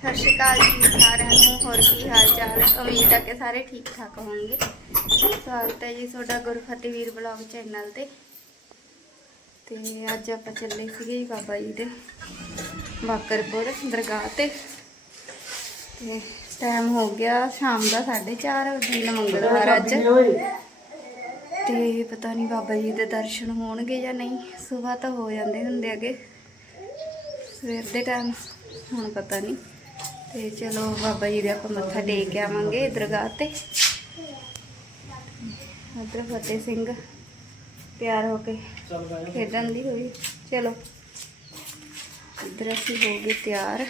ਸਤਿ ਸ਼੍ਰੀ ਅਕਾਲ ਜੀ ਸਾਰਿਆਂ ਨੂੰ ਹੋਰ ਕੀ ਹਾਲ ਚਾਲ ਉਮੀਦ ਹੈ ਕਿ ਸਾਰੇ ਠੀਕ ਠਾਕ ਹੋਣਗੇ। ਸਵਾਗਤ ਹੈ ਜੀ ਤੁਹਾਡਾ ਗੁਰਫਤਿਹ ਵੀਰ ਬਲੌਗ ਚੈਨਲ ਤੇ। ਤੇ ਅੱਜ ਆਪਾਂ ਚੱਲੇ ਸੀਗੇ ਜੀ ਬਾਬਾ ਜੀ ਦੇ ਬਾਕਰਪੁਰ ਦਰਗਾਹ ਤੇ। ਤੇ ਟਾਈਮ ਹੋ ਗਿਆ ਸ਼ਾਮ ਦਾ 4:30 ਦਿਨ ਮੰਗਲਵਾਰ ਅੱਜ। ਤੇ ਪਤਾ ਨਹੀਂ ਬਾਬਾ ਜੀ ਦੇ ਦਰਸ਼ਨ ਹੋਣਗੇ ਜਾਂ ਨਹੀਂ। ਸਵੇਰ ਤਾਂ ਹੋ ਜਾਂਦੇ ਹੁੰਦੇ ਅਗੇ। ਸਵੇਰ ਦੇ ਟਾਈਮ ਹੁਣ ਪਤਾ ਨਹੀਂ ਤੇ ਚਲੋ ਬਾਬਾ ਜੀ ਦੇ ਆਪਾਂ ਮੱਥਾ ਟੇਕ ਕੇ ਆਵਾਂਗੇ ਦਰਗਾਹ ਤੇ। ਉਧਰ ਫਤਿਹ ਸਿੰਘ ਤਿਆਰ ਹੋ ਕੇ ਖੇਡਣ ਦੀ ਹੋਈ। ਚਲੋ ਇਧਰ ਅਸੀਂ ਹੋ ਗਏ ਤਿਆਰ।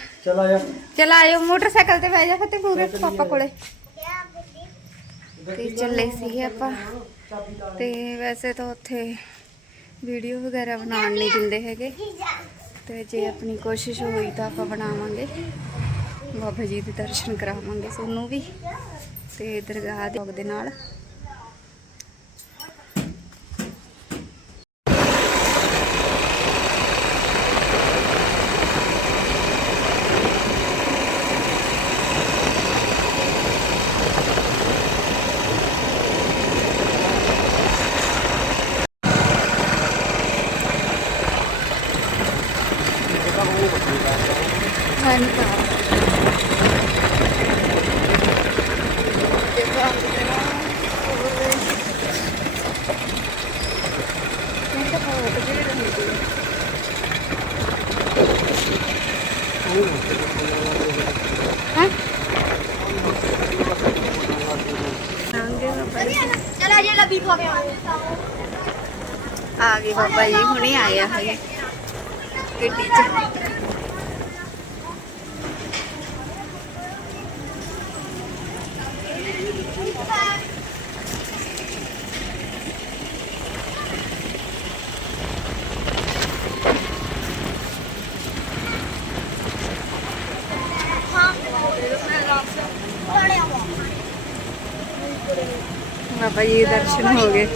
ਚਲ ਆਇਓ ਮੋਟਰਸਾਈਕਲ ਤੇ ਬਹਿ ਜਾ ਫਤਿਹ ਪੂਰੇ ਪਾਪਾ ਕੋਲੇ। ਤੇ ਚੱਲੇ ਸੀਗੇ ਆਪਾਂ। ਤੇ ਵੈਸੇ ਤਾਂ ਉੱਥੇ ਵੀਡੀਓ ਵਗੈਰਾ ਬਣਾਉਣ ਨਹੀਂ ਦਿੰਦੇ ਹੈਗੇ। ਤੇ ਜੇ ਆਪਣੀ ਕੋਸ਼ਿਸ਼ ਹੋਈ ਤਾਂ ਆਪਾਂ ਬਣਾਵਾਂਗੇ। ਬਾਬਾ ਜੀ ਦੇ ਦਰਸ਼ਨ ਕਰਾਵਾਂਗੇ ਤੁਹਾਨੂੰ ਵੀ ਤੇ ਦਰਗਾਹ ਦੇ ਦੇ ਨਾਲ। ਚਲਾ ਜੇ ਲੱਭੀ ਖੋਵੇ ਆ ਗਏ ਬਾਬਾ ਜੀ ਹੁਣੇ ਆਇਆ ਹੈ ਗੱਡੀ 'ਚ। बाबा ये दर्शन हो गए।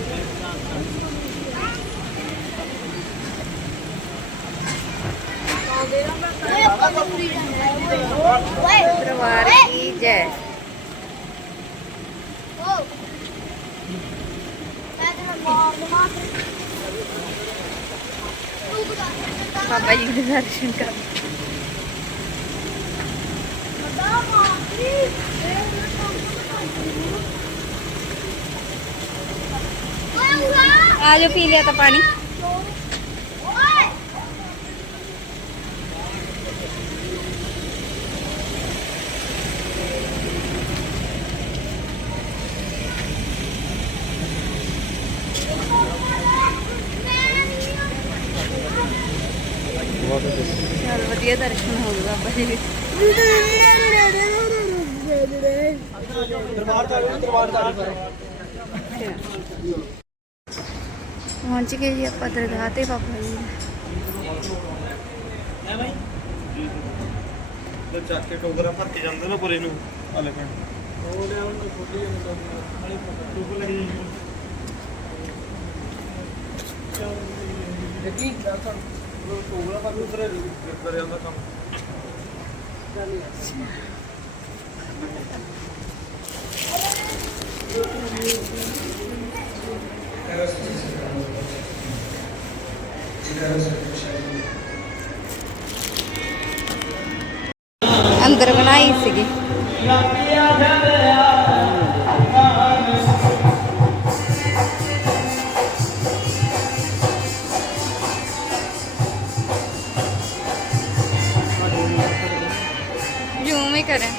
परिवार की जय। बाबा जी के दर्शन कर। आज पी लिया था पानी। चल वधिया दर्शन हो गया दरबार दरबार ਪਹੁੰਚ ਗਏ ਜੀ ਆਪਾਂ ਦਰਗਾਹ ਤੇ ਬਾਬਾ ਜੀ ਦੇ। ਹੈ ਭਾਈ ਤੇ ਚੱਕ ਕੇ ਟੋਕਰਾ ਭਰ ਕੇ ਜਾਂਦੇ ਨਾ ਪੁਰੇ ਨੂੰ ਹਲੇ ਪਿੰਡ ਉਹ ਲਿਆ ਉਹਨੂੰ ਛੋਟੀ ਜਿਹੀ ਟੂਬ ਲੱਗੀ ਦੇਖੀ ਦੱਸਾਂ ਉਹ ਟੋਕਰਾ ਪਰ ਉਤਰੇ ਕਰ ਜਾਂਦਾ ਕੰਮ ਅੰਦਰ ਬਣਾਈ ਸੀਗੀ ਜ਼ੂਮ ਹੀ ਕਰਾਂ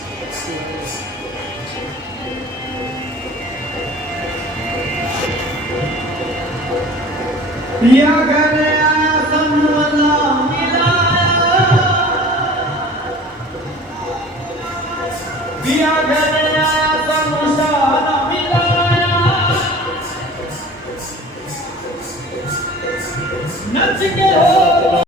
ਪਿਆ ਕਰਿਆ ਸਾਨੂੰ नच के हो।